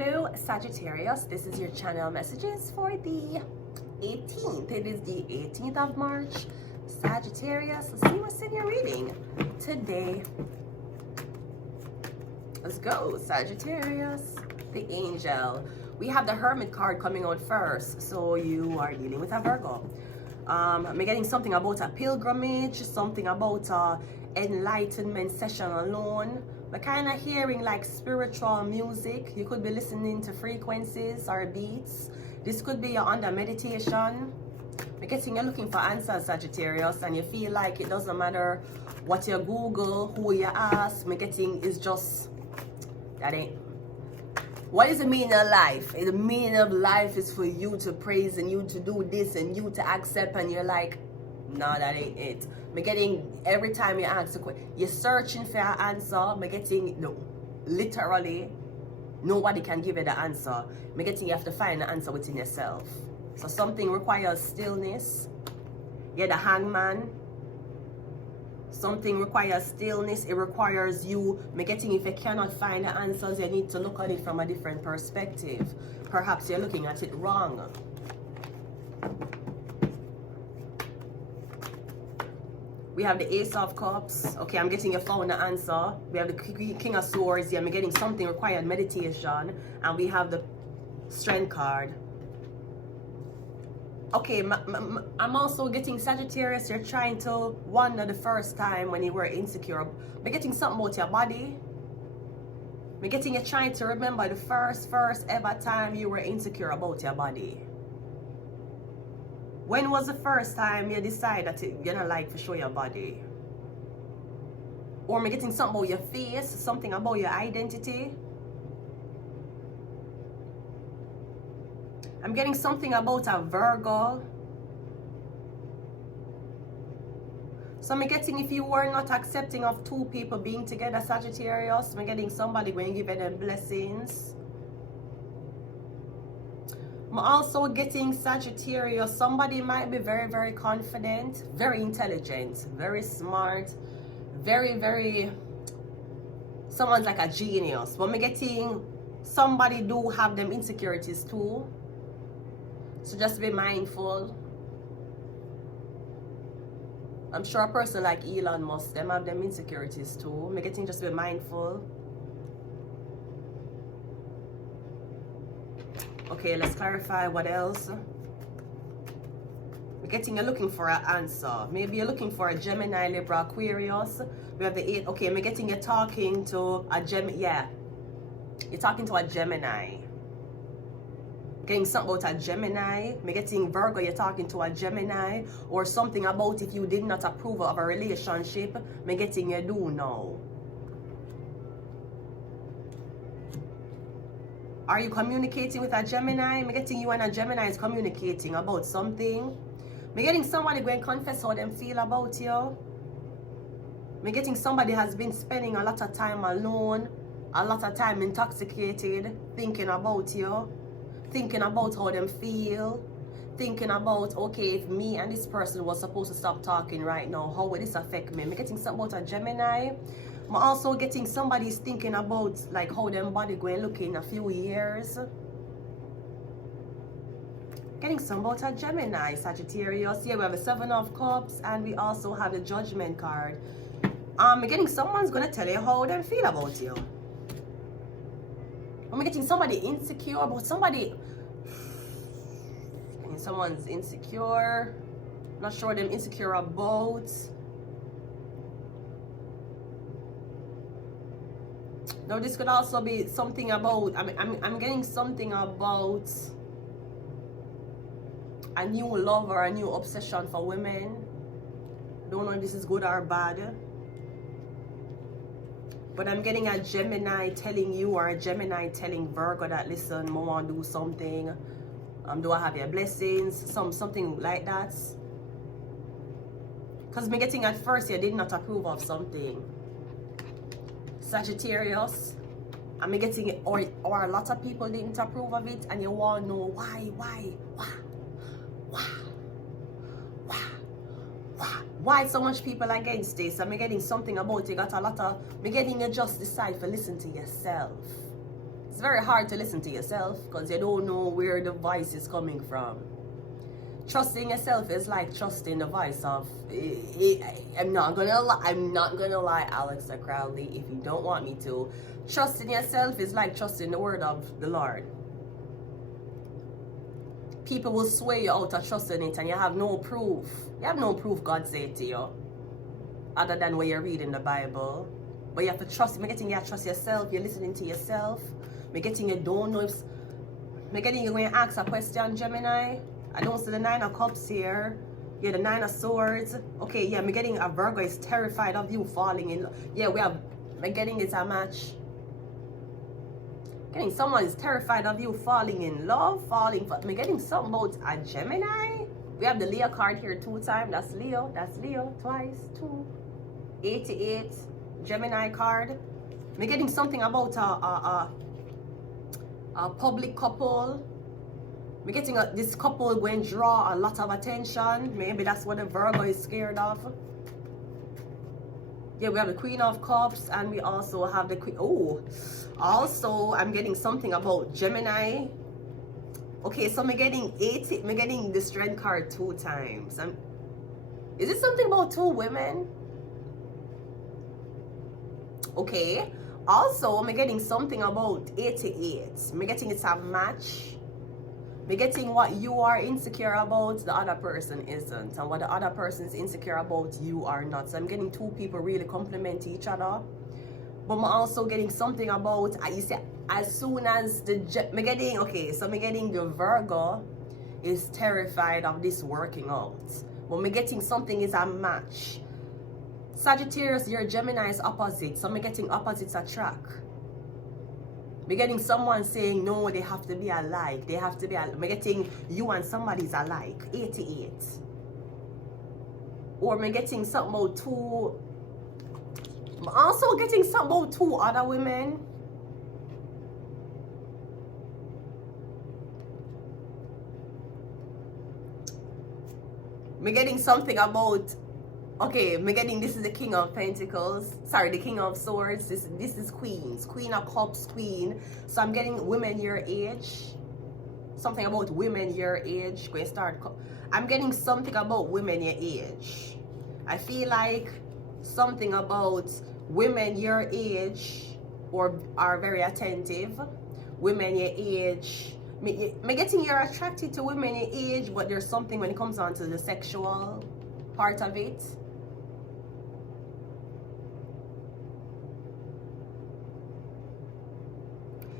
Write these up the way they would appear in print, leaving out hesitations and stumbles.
Hello Sagittarius, this is your channel messages for the 18th. It is the 18th of March. Sagittarius, let's see what's in your reading today. Let's go, Sagittarius. The Angel. We have the Hermit card coming out first, so you are dealing with a Virgo. I'm getting something about a pilgrimage, something about a enlightenment session alone. We're kind of hearing like spiritual music. You could be listening to frequencies or beats. This could be you're under meditation. We're getting you're looking for answers, Sagittarius, and you feel like it doesn't matter what you Google, who you ask. We're getting is just that ain't. What is the meaning of life? The meaning of life is for you to praise and you to do this and you to accept, and you're like, no, that ain't it. I'm getting every time you answer, you're searching for an answer. I'm getting no, literally, nobody can give you the answer. I'm getting you have to find the answer within yourself. So something requires stillness. You're the Hangman. Something requires stillness. It requires you. I'm getting if you cannot find the answers, you need to look at it from a different perspective. Perhaps you're looking at it wrong. We have the Ace of Cups. Okay, I'm getting you found the answer. We have the King of Swords. Yeah, I'm getting something required meditation. And we have the Strength card. Okay, I'm also getting Sagittarius. You're trying to wonder the first time when you were insecure. I'm getting something about your body. I'm getting you trying to remember the first ever time you were insecure about your body. When was the first time you decided that you don't like to show your body? Or I'm getting something about your face, something about your identity. I'm getting something about a Virgo. So I'm getting if you were not accepting of two people being together, Sagittarius, I'm getting somebody going to give you them blessings. I'm also getting Sagittarius. Somebody might be very confident, very intelligent, very smart, very someone's like a genius. But I'm getting somebody do have them insecurities too. So just be mindful. I'm sure a person like Elon Musk, them have them insecurities too. I'm getting just be mindful. Okay, let's clarify what else. We're getting you're looking for an answer. Maybe you're looking for a Gemini, Libra, Aquarius. We have the 8. Okay, I'm getting you're talking to a Gemini. Yeah, you're talking to a Gemini. Getting something about a Gemini. I'm getting Virgo, you're talking to a Gemini. Or something about if you did not approve of a relationship. I'm getting you do now. Are you communicating with a Gemini? I'm getting you and a Gemini is communicating about something. I'm getting somebody going to confess how them feel about you. I'm getting somebody has been spending a lot of time alone, a lot of time intoxicated, thinking about you, thinking about how them feel, thinking about, okay, if me and this person was supposed to stop talking right now, how would this affect me? I'm getting something about a Gemini. I'm also getting somebody's thinking about like how them body going look in a few years. Getting some about a Gemini, Sagittarius. Yeah, we have the 7 of Cups and we also have the Judgment card. Getting someone's gonna tell you how they feel about you. I'm getting somebody insecure about somebody. Someone's insecure. Not sure what them insecure about. Now this could also be something about, I'm getting something about a new love or a new obsession for women. Don't know if this is good or bad. But I'm getting a Gemini telling you or a Gemini telling Virgo that, listen, I want to do something. Do I have your blessings? Something like that. Because I'm getting at first you did not approve of something. Sagittarius, I'm getting it, or a lot of people didn't approve of it, and you want to know why so much people against this. I'm getting something about it. Got a lot of. I'm getting you just decide to listen to yourself. It's very hard to listen to yourself because you don't know where the voice is coming from. Trusting yourself is like trusting the voice of, I'm not gonna lie, Alexa Crowley, if you don't want me to. Trusting yourself is like trusting the word of the Lord. People will sway you out of trusting it and you have no proof. You have no proof God said to you, other than what you're reading the Bible. But you have to trust, you have to trust yourself, you're listening to yourself. You don't know if, you're going to ask a question, Gemini. I don't see the 9 of Cups here. Yeah, the 9 of Swords. Okay, yeah, I'm getting a Virgo is terrified of you falling in love. Yeah, I'm getting it's a match. Getting someone is terrified of you falling in love, I'm getting something about a Gemini. We have the Leo card here 2 times. That's Leo twice, 2, 88, Gemini card. I'm getting something about a public couple. We're getting this couple going to draw a lot of attention. Maybe that's what the Virgo is scared of. Yeah, we have the Queen of Cups and we also have the Queen. Oh, also I'm getting something about Gemini. Okay, so I'm getting the Strength card 2 times. Is it something about 2 women? Okay. Also, I'm getting something about 88. I'm getting it's a match. I'm getting what you are insecure about, the other person isn't. And what the other person is insecure about, you are not. So I'm getting 2 people really complement each other. But I'm also getting something about, you see, as soon as I'm getting the Virgo is terrified of this working out. But I'm getting something is a match. Sagittarius, your Gemini is opposite. So I'm getting opposites attract. I'm getting someone saying, no, they have to be alike. They have to be alike. I'm getting you and somebody's alike. 88. Or I'm getting something about 2. I'm also getting something about 2 other women. I'm getting something about, okay, I'm getting this is the King of Pentacles. Sorry, the King of Swords. This is Queens. Queen of Cups, Queen. So I'm getting women your age. Something about women your age. I'm getting something about women your age. I feel like something about women your age or are very attentive. Women your age. I'm getting you're attracted to women your age, but there's something when it comes on to the sexual part of it.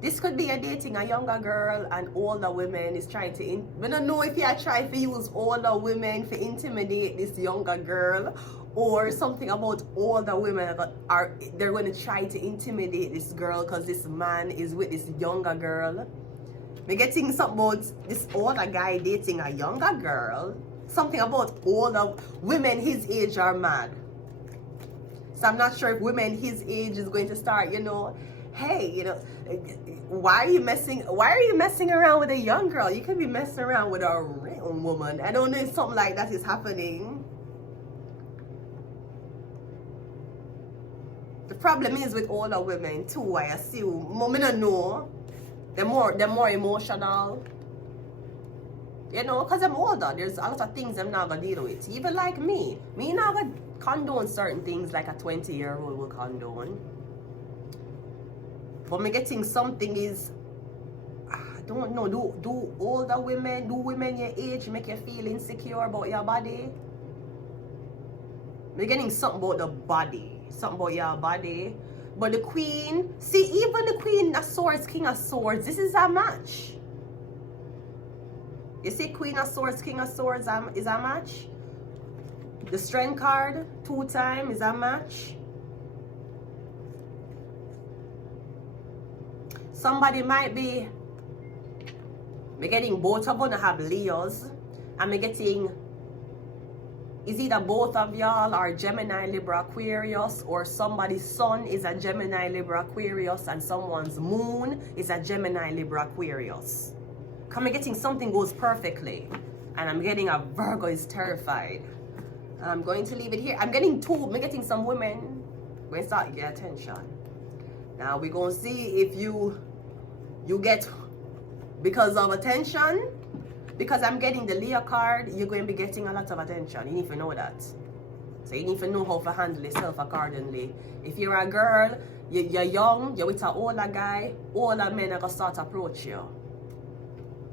This could be a dating a younger girl and older women is trying to, I don't know if you are trying to use older women to intimidate this younger girl, or something about older women they're going to try to intimidate this girl because this man is with this younger girl. We're getting something about this older guy dating a younger girl. Something about older women his age are mad. So I'm not sure if women his age is going to start, hey, why are you messing around with a young girl? You could be messing around with a real woman. I don't know if something like that is happening. The problem is with older women too, I assume. I don't know. They're more emotional. Because I'm older. There's a lot of things I'm not gonna deal with. Even like me. Me not gonna condone certain things like a 20-year-old will condone. But me getting something is, I don't know, do older women, do women your age make you feel insecure about your body? Me getting something about the body, something about your body. But the Queen, see, even the Queen of Swords, King of Swords, this is a match. You see, Queen of Swords, King of Swords is a match. The Strength card, 2 times, is a match. Somebody might be, me getting both of them have Leos. And me getting, is either both of y'all are Gemini, Libra, Aquarius, or somebody's sun is a Gemini, Libra, Aquarius, and someone's moon is a Gemini, Libra, Aquarius. I'm getting something goes perfectly, and I'm getting a Virgo is terrified. And I'm going to leave it here. I'm getting some women. We're going to start to get attention. Now we're going to see if you You get, because of attention, because I'm getting the Leo card, you're going to be getting a lot of attention. You need to know that. So you need to know how to handle yourself accordingly. If you're a girl, you're young, you're with an older guy, older men are going to start to approach you.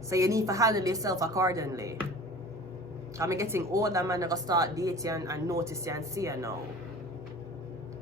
So you need to handle yourself accordingly. I'm getting older men are going to start dating and notice you and see you now.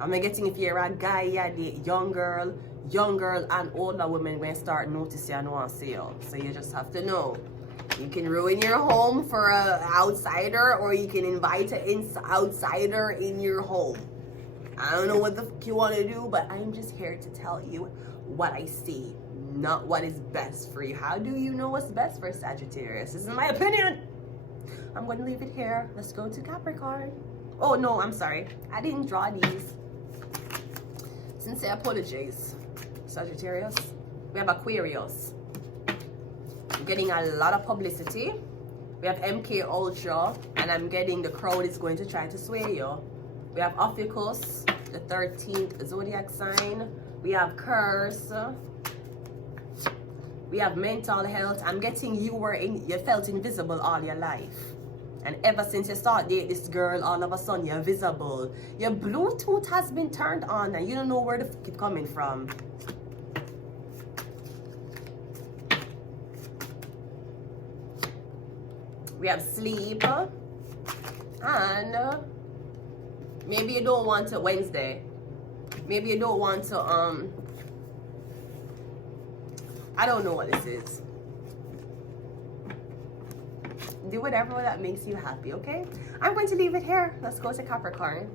I'm getting, if you're a guy, you date young girl and older women when start noticing and want to see you. So you just have to know. You can ruin your home for an outsider, or you can invite an outsider in your home. I don't know what the fuck you want to do, but I'm just here to tell you what I see, not what is best for you. How do you know what's best for Sagittarius? This is my opinion. I'm going to leave it here. Let's go to Capricorn. Oh, no, I'm sorry. I didn't draw these. Sincere apologies. Sagittarius. We have Aquarius. I'm getting a lot of publicity. We have MK Ultra, and I'm getting the crowd is going to try to sway you. We have Ophiuchus, the 13th zodiac sign. We have Curse. We have mental health. I'm getting you felt invisible all your life. And ever since you start dating this girl, all of a sudden you're visible. Your Bluetooth has been turned on and you don't know where the fuck it's coming from. We have sleep. And maybe you don't want to Wednesday. Maybe you don't want to I don't know what this is. Do whatever that makes you happy, okay? I'm going to leave it here. Let's go to Capricorn.